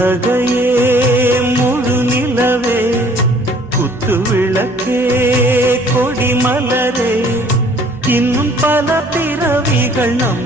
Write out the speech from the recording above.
புன்னகையே முழு நிலவே குத்து விளக்கே கொடி மலரே இன்னும் பல பிறவிகள் நம்